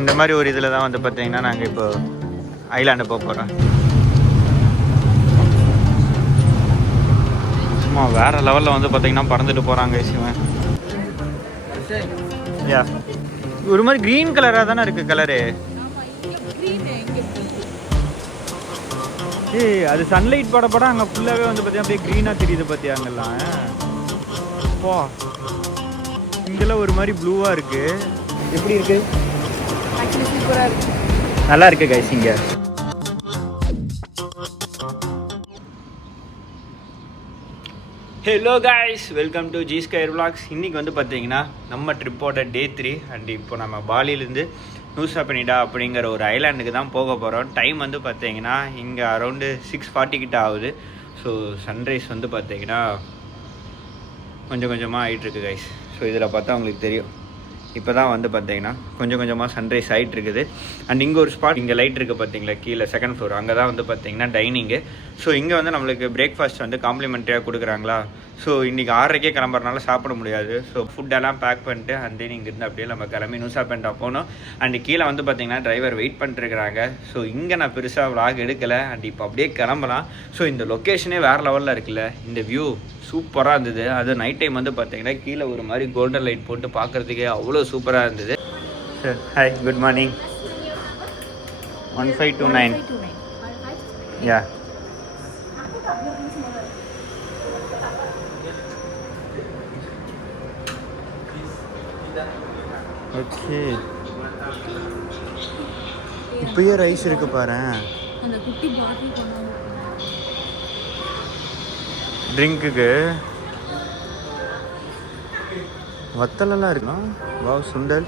இந்த மாதிரி ஒரு இதில் தான் வந்து பார்த்தீங்கன்னா நாங்கள் இப்போ ஐலாண்டு போக போகிறோம். சும்மா வேறு லெவலில் வந்து பார்த்தீங்கன்னா பறந்துட்டு போகிறாங்க சிவன். யா ஒரு மாதிரி க்ரீன் கலராக தானே இருக்குது கலரு. ஏய் அது சன்லைட் பட அங்கே ஃபுல்லாகவே வந்து பார்த்தீங்கன்னா அப்படியே க்ரீனாக தெரியுது பார்த்தியா அங்கெல்லாம். போ இங்கெல்லாம் ஒரு மாதிரி ப்ளூவாக இருக்குது. எப்படி இருக்குது? நல்லா இருக்கு கைஸ் இங்க. Hello guys, welcome to G square vlogs. இன்றைக்கி வந்து பார்த்தீங்கன்னா நம்ம ட்ரிப்போட டே 3 அண்ட் இப்போ நம்ம பாலியிலேருந்து நூசா பெனிடா அப்படிங்கிற ஒரு ஐலாண்டுக்கு தான் போக போகிறோம். டைம் வந்து பார்த்தீங்கன்னா இங்கே அரௌண்டு 6:40 கிட்ட ஆகுது. ஸோ சன்ரைஸ் வந்து பார்த்தீங்கன்னா கொஞ்சம் கொஞ்சமாக ஆகிட்டுருக்கு கைஸ். ஸோ இதில் பார்த்தா உங்களுக்கு தெரியும், இப்போ தான் வந்து பார்த்தீங்கன்னா கொஞ்சம் கொஞ்சமாக சன்ரைஸ் ஆகிட்டு இருக்குது. அண்ட் இங்கே ஒரு ஸ்பாட், இங்கே லைட் இருக்குது பார்த்தீங்களா கீழே செகண்ட் ஃப்ளோர், அங்கே தான் வந்து பார்த்தீங்கன்னா டைனிங்கு. ஸோ இங்கே வந்து நம்மளுக்கு பிரேக்ஃபாஸ்ட் வந்து காம்ப்ளிமெண்ட்ரியாக கொடுக்குறாங்களா. ஸோ இன்றைக்கி 6:30 கிளம்புறதுனால சாப்பிட முடியாது. ஸோ ஃபுட்டெல்லாம் பேக் பண்ணிட்டு அண்ட் தென் இங்கேருந்து அப்படியே நம்ம கிளம்பி நூசா பெனிடா போகணும். அண்ட் கீழே வந்து பார்த்தீங்கன்னா டிரைவர் வெயிட் பண்ணிட்டுருக்குறாங்க. ஸோ இங்கே நான் பெருசாக விளாக் எடுக்கலை அண்ட் இப்போ அப்படியே கிளம்பலாம். ஸோ இந்த லொக்கேஷனே வேறு லெவலில் இருக்குல்ல, இந்த வியூ சூப்பராக இருந்தது. அது நைட் டைம் வந்து பார்த்தீங்கன்னா கீழே ஒரு மாதிரி கோல்டன் லைட் போட்டு பார்க்குறதுக்கே அவ்வளோ சூப்பராக இருந்தது. Sir hi, good morning. 1529. Yeah okay. இப்பயே ரைஸ் இருக்கு பாரு. ட்ரிங்க்குக்கு வத்தலெல்லாம் இருக்கும். வாவ், சுண்டல்.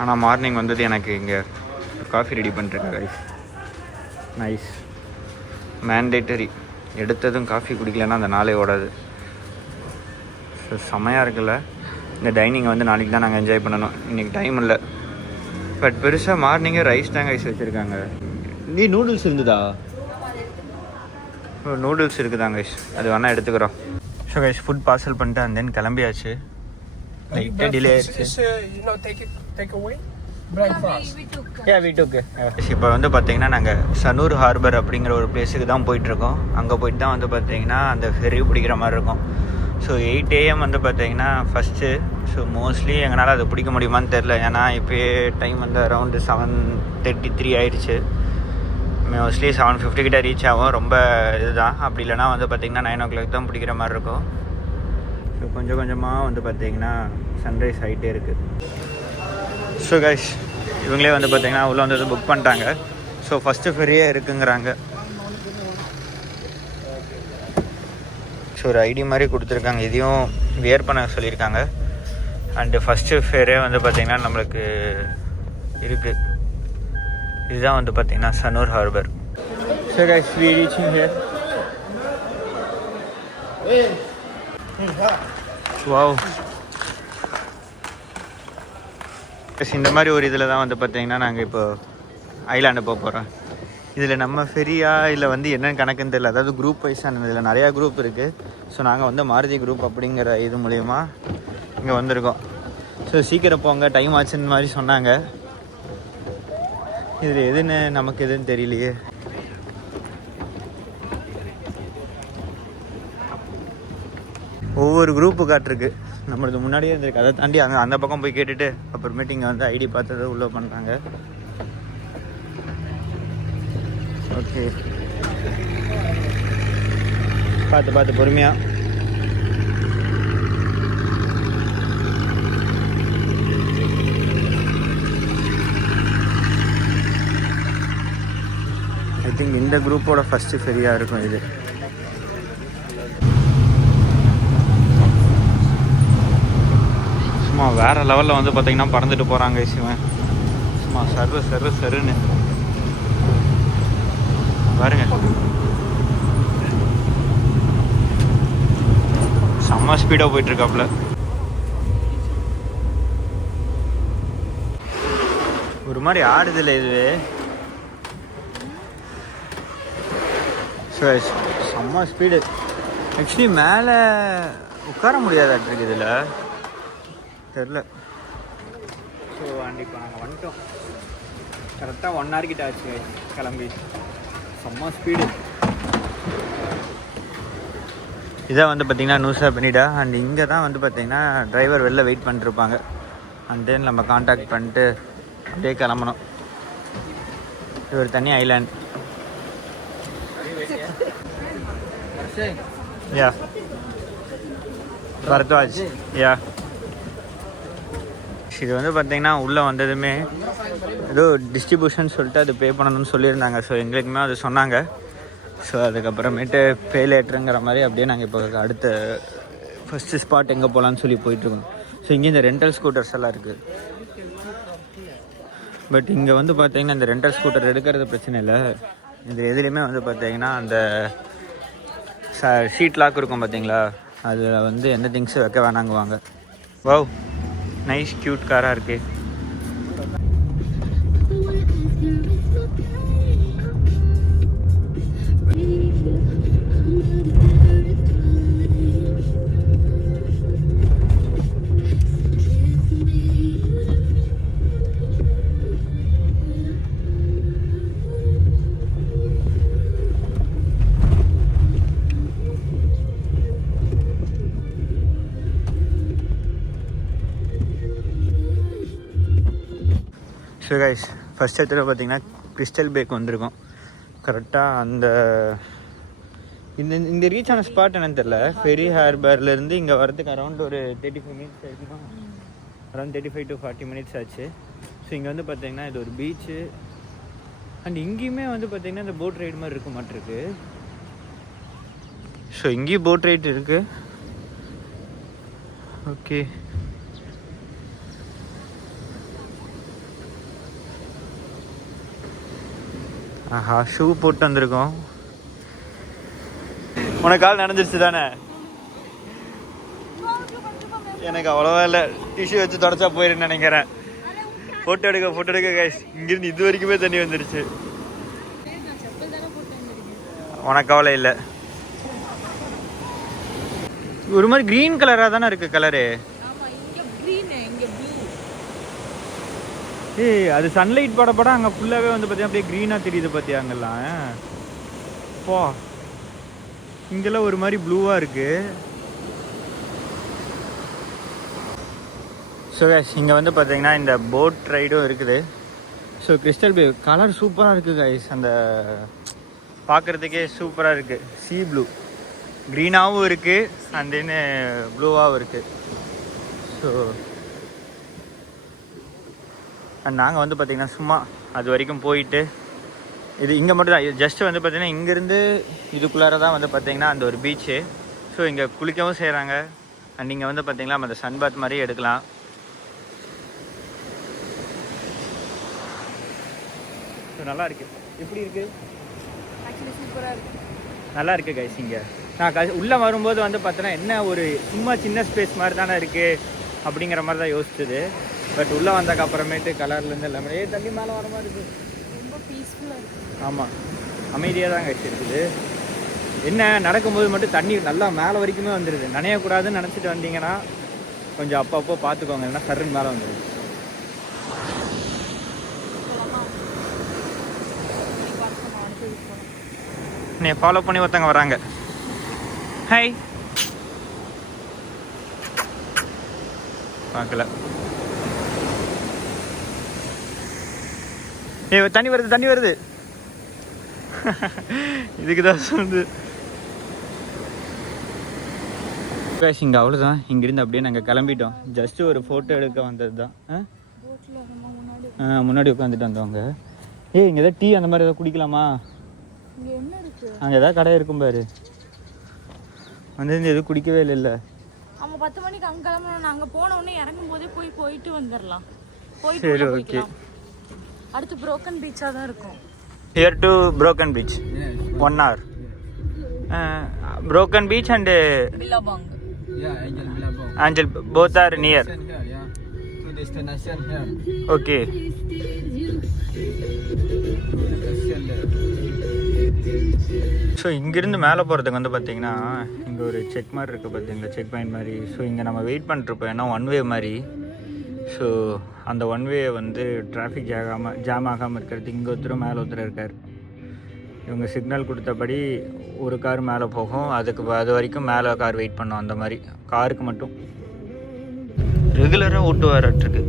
ஆனால் மார்னிங் வந்தது எனக்கு இங்கே காஃபி ரெடி பண்ணிருக்கேன் கைஸ். Nice, mandatory. எடுத்ததும் காஃபி குடிக்கலன்னா அந்த நாளே ஓடாது. ஸோ செமையாக இருக்குல்ல. இந்த டைனிங்கை வந்து நாளைக்கு தான் நாங்கள் என்ஜாய் பண்ணணும், இன்றைக்கி டைம் இல்லை. பட் பெருசாக மார்னிங்கே ரைஸ் தான் கைஸ் வச்சுருக்காங்க. நீ நூடுல்ஸ் இருந்ததா? நூடுல்ஸ் இருக்குதாங்க கைஸ், அது வேணால் எடுத்துக்கிறோம். ஸோ கைஸ் ஃபுட் பார்சல் பண்ணிட்டு அண்ட் தென் கிளம்பியாச்சு. லைட்டாக டிலே ஆயிடுச்சு. இப்போ வந்து பார்த்தீங்கன்னா நாங்கள் சனூர் ஹார்பர் அப்படிங்கிற ஒரு பிளேஸுக்கு தான் போயிட்டுருக்கோம். அங்கே போயிட்டு தான் வந்து பார்த்தீங்கன்னா அந்த ஃபெரி பிடிக்கிற மாதிரி இருக்கும். ஸோ 8 AM வந்து பார்த்தீங்கன்னா ஃபஸ்ட்டு. ஸோ மோஸ்ட்லி எங்களால் அதை பிடிக்க முடியுமான்னு தெரில, ஏன்னா இப்போயே டைம் வந்து அரௌண்டு 7:33 ஆயிடுச்சு. மோஸ்ட்லி 7:50 கிட்ட ரீச் ஆகும். ரொம்ப இதுதான். அப்படி இல்லைனா வந்து பார்த்திங்கன்னா 9 o'clock தான் பிடிக்கிற மாதிரி இருக்கும். ஸோ கொஞ்சம் கொஞ்சமாக வந்து பார்த்திங்கன்னா சன்ரைஸ் ஆகிட்டே இருக்குது. ஸோ கைஸ் இவங்களே வந்து பார்த்திங்கன்னா உள்ளே வந்து புக் பண்ணிட்டாங்க. ஸோ ஃபஸ்ட்டு ஃபெரியே இருக்குங்கிறாங்க. ஸோ ஒரு ஐடி மாதிரி கொடுத்துருக்காங்க, இதையும் வியர் பண்ண சொல்லியிருக்காங்க. அண்டு ஃபஸ்ட்டு ஃபேரே வந்து பார்த்திங்கன்னா நம்மளுக்கு இருக்குது. இதுதான் வந்து பார்த்திங்கன்னா Sanur harbour. So guys we reaching here. Wow, இந்த மாதிரி ஒரு இதில் தான் வந்து பார்த்தீங்கன்னா நாங்கள் இப்போ ஐலாண்டு போக போகிறோம். இதில் நம்ம ஃபெரியா இல்லை வந்து என்னென்னு கணக்குன்னு தெரியல. அதாவது குரூப் வைஸான இதில் நிறையா குரூப் இருக்குது. ஸோ நாங்கள் வந்து மாருதி குரூப் அப்படிங்கிற இது மூலயமா இங்கே வந்திருக்கோம். ஸோ சீக்கிரம் போங்க, டைம் ஆச்சுன்னு மாதிரி சொன்னாங்க. இதில் எதுன்னு நமக்கு எதுன்னு தெரியலையே. ஒவ்வொரு குரூப்பு காட்டிருக்கு, நம்மளுக்கு முன்னாடியே இருந்திருக்கு. அதை தாண்டி அங்கே அந்த பக்கம் போய் கேட்டுட்டு அப்புறமேட்டு இங்கே வந்து ஐடி பார்த்ததை உள்ளே பண்ணுறாங்க. ஓகே, பார்த்து பார்த்து பொறுமையாக. ஐ திங்க் இந்த குரூப்போட ஃபஸ்ட்டு ஃபெரியாக இருக்கும் இது. சும்மா வேறு லெவலில் வந்து பார்த்திங்கன்னா பறந்துட்டு போகிறாங்க சிவன். சும்மா சருன்னு பாருங்க, செம்ம ஸ்பீடாக போயிட்டுருக்காப்புல. ஒரு மாதிரி ஆடுதில்லை இது. ஸோ செம்ம ஸ்பீடு. ஆக்சுவலி மேலே உட்கார முடியாதாட்டிருக்கு இதில் தெரில. ஸோ அண்ட் இப்போ நாங்கள் வந்துட்டோம். கரெக்டாக 1 hour கிட்ட ஆச்சு கிளம்பி. செம்ம ஸ்பீடு. இதான் வந்து பார்த்திங்கன்னா நூசா பெனிடா. அண்ட் இங்கே தான் வந்து பார்த்திங்கன்னா டிரைவர் வெளில வெயிட் பண்ணிட்டுருப்பாங்க. அண்ட் தென் நம்ம காண்டாக்ட் பண்ணிட்டு அப்படியே கிளம்பணும். இது ஒரு தனி ஐலாண்ட். யா பரத்வாஜ். யா இது வந்து பார்த்திங்கன்னா உள்ளே வந்ததுமே ஏதோ டிஸ்ட்ரிபியூஷன் சொல்லிட்டு அது பே பண்ணணும்னு சொல்லியிருந்தாங்க. ஸோ எங்களுக்குமே அது சொன்னாங்க. ஸோ அதுக்கப்புறமேட்டு பே லேட்டருங்கிற மாதிரி அப்படியே நாங்கள் இப்போ அடுத்த ஃபஸ்ட்டு ஸ்பாட் எங்கே போகலான்னு சொல்லி போயிட்டுருக்கோம். ஸோ இங்கே இந்த ரெண்டல் ஸ்கூட்டர்ஸ் எல்லாம் இருக்குது. பட் இங்கே வந்து பார்த்திங்கன்னா இந்த ரெண்டல் ஸ்கூட்டர் எடுக்கிறது பிரச்சனை இல்லை. இது எதுலேயுமே வந்து பார்த்திங்கன்னா அந்த சீட் லாக் இருக்கும் பார்த்தீங்களா, அதில் வந்து எந்த திங்ஸும் வைக்க வேணாங்குவாங்க. வாவ், நைஸ் க்யூட் காராக இருக்குது. ஸோ கைஸ், ஃபஸ்ட் இடத்துல பார்த்தீங்கன்னா கிறிஸ்டல் பேக் வந்திருக்கோம். கரெக்டாக அந்த இந்த ரீச் ஆன ஸ்பாட் என்னன்னு தெரில. ஃபெரி ஹார்பர்லேருந்து இங்கே வரதுக்கு அரௌண்ட் ஒரு 35 minutes ஆச்சுன்னா, அரௌண்ட் 35 to 40 minutes ஆச்சு. ஸோ இங்கே வந்து பார்த்தீங்கன்னா இது ஒரு பீச்சு. அண்ட் இங்கேயுமே வந்து பார்த்தீங்கன்னா இந்த போட் ரைடு மாதிரி இருக்க மாட்டிருக்கு. ஸோ இங்கேயும் போட் ரைடு இருக்குது. ஓகே, ஆஹா, ஷூ போட்டு வந்திருக்கோம். உனக்கு கால் நனைஞ்சிருச்சு தானே? எனக்கு அவ்வளோவா இல்லை, டிஷ்யூ வச்சு தொடச்சா போயிருன்னு நினைக்கிறேன். ஃபோட்டோ எடுக்க கைஸ். இங்கிருந்து இது வரைக்குமே தண்ணி வந்துருச்சு. உனக்கு கவலை இல்லை. ஒரு மாதிரி க்ரீன் கலராக தானே இருக்குது கலரு. ஏய், அது சன்லைட் பட அங்கே ஃபுல்லாகவே வந்து பார்த்தீங்கன்னா அப்படியே க்ரீனாக தெரியுது பார்த்தியா அங்கெல்லாம். போ, இங்கெல்லாம் ஒரு மாதிரி ப்ளூவாக இருக்குது. ஸோ கைஸ், இங்கே வந்து பார்த்தீங்கன்னா இந்த போட் ரைடும் இருக்குது. ஸோ கிறிஸ்டல் பே கலர் சூப்பராக இருக்குது கைஸ். அந்த பார்க்குறதுக்கே சூப்பராக இருக்குது. சீ ப்ளூ, க்ரீனாகவும் இருக்குது அண்ட் தென் ப்ளூவாகவும் இருக்குது. ஸோ அண்ட் நாங்கள் வந்து பார்த்திங்கன்னா சும்மா அது வரைக்கும் போயிட்டு, இது இங்கே மட்டும் தான், ஜஸ்ட்டு வந்து பார்த்திங்கன்னா இங்கேருந்து இதுக்குள்ளார தான் வந்து பார்த்திங்கன்னா அந்த ஒரு பீச்சு. ஸோ இங்கே குளிக்கவும் செய்கிறாங்க. அண்ட் இங்கே வந்து பார்த்திங்கன்னா நம்ம அந்த சன்பாத் மாதிரி எடுக்கலாம். ஸோ நல்லா இருக்குது. எப்படி இருக்குது? ஆக்சுவலி சூப்பராக இருக்குது. நல்லா இருக்குது கைஸ். இங்கே நான் உள்ளே வரும்போது வந்து பார்த்தோன்னா என்ன ஒரு சும்மா சின்ன ஸ்பேஸ் மாதிரி தானே இருக்குது அப்படிங்கிற மாதிரி தான் யோசிச்சுது. பட் உள்ளே வந்ததுக்கு அப்புறமேட்டு கலர்லேருந்து எல்லாமே தண்ணி மேலே வர மாதிரி இருக்குது. ரொம்ப பீஸ்ஃபுல்லாக இருக்குது. ஆமாம், அமைதியாக தான் கைஸ் இருக்குது. என்ன நடக்கும்போது மட்டும் தண்ணி நல்லா மேலே வரைக்குமே வந்துடுது. நனையக்கூடாதுன்னு நினச்சிட்டு வந்தீங்கன்னா கொஞ்சம் அப்பப்போ பார்த்துக்கோங்க, இல்லைன்னா சருன்னு மேலே வந்துடுது. நீ ஃபாலோ பண்ணி ஒருத்தவங்க வராங்க. ஹாய், பார்க்கல. ஏ, தண்ணி வருது. இதுக்கு தான் வந்து இங்கே அவ்வளோதான். இங்கேருந்து அப்படியே நாங்கள் கிளம்பிட்டோம். ஜஸ்ட்டு ஒரு ஃபோட்டோ எடுக்க வந்தது தான். முன்னாடி உட்காந்துட்டு வந்தவங்க. இங்கே ஏதாவது டீ அந்த மாதிரி ஏதாவது குடிக்கலாமா? அங்கே ஏதாவது கடை இருக்கும் பாரு. வந்து எதுவும் குடிக்கவே இல்லை. அவங்க 10 மணிக்கு அங்கே கிளம்பணும். நாங்கள் போன உடனே இறங்கும் போதே போயிட்டு வந்துடலாம். சரி, ஓகே. அடுத்து broken beach-ஆ தான் இருக்கும். Here to broken beach. 1 hour. Broken beach and Billabong. Yeah, Angel Billabong. Angel, both are near. Here, yeah. Two destination here. Okay. Destination there. So இங்கேருந்து மேலே போகிறதுக்கு வந்து பார்த்திங்கன்னா இங்கே ஒரு செக் மாதிரி இருக்குது பார்த்தீங்களா, செக் பாயிண்ட் மாதிரி. ஸோ இங்கே நம்ம வெயிட் பண்ணிட்டுருப்போம், ஏன்னா ஒன் வே மாதிரி. ஸோ அந்த ஒன் வே வந்து டிராஃபிக் ஜாம் ஆகாமல் இருக்கிறதுக்கு இங்கே ஒருத்தர் மேலே ஒருத்தர் இருக்கார். இவங்க சிக்னல் கொடுத்தபடி ஒரு கார் மேலே போகும், அது வரைக்கும் மேலே கார் வெயிட் பண்ணோம். அந்த மாதிரி காருக்கு மட்டும் ரெகுலராக ஓட்டு வரட்டுருக்கு.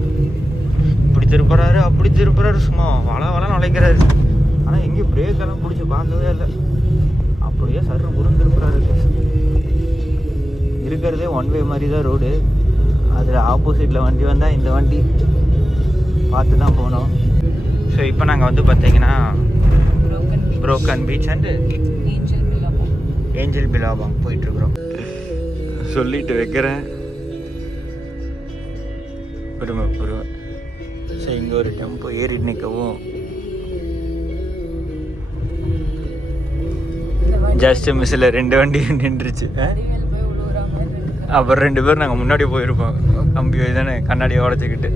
இப்படி திருப்புறாரு அப்படி திருப்புறாரு, சும்மா வள நுழைக்கிறாரு. ஆனால் எங்கேயும் பிரேக்கெல்லாம் பிடிச்சி பார்க்கவே இல்லை, அப்படியே சர்ற முருங்க திருப்புறாரு. இருக்கிறதே ஒன் வே மாதிரி தான் ரோடு, அதில் ஆப்போசிட்டில் வண்டி வந்தால் இந்த வண்டி பார்த்து தான் போகணும். ஸோ இப்போ நாங்கள் வந்து பார்த்தீங்கன்னா புரோக்கன் பீச் அண்டு ஏஞ்சல் பிலாபாங் போயிட்டுருக்குறோம். சொல்லிட்டு வைக்கிறேன், பொறுமை. ஸோ இங்கே ஒரு டெம்போ ஏறி நிற்கவும் ஜஸ்ட் மிஸ்ஸில் 2 வண்டி நின்றுச்சு. அப்புறம் 2 பேர் நாங்கள் முன்னாடி போயிருப்போம், கம்பி தானே கண்ணாடியை உடச்சிக்கிட்டு.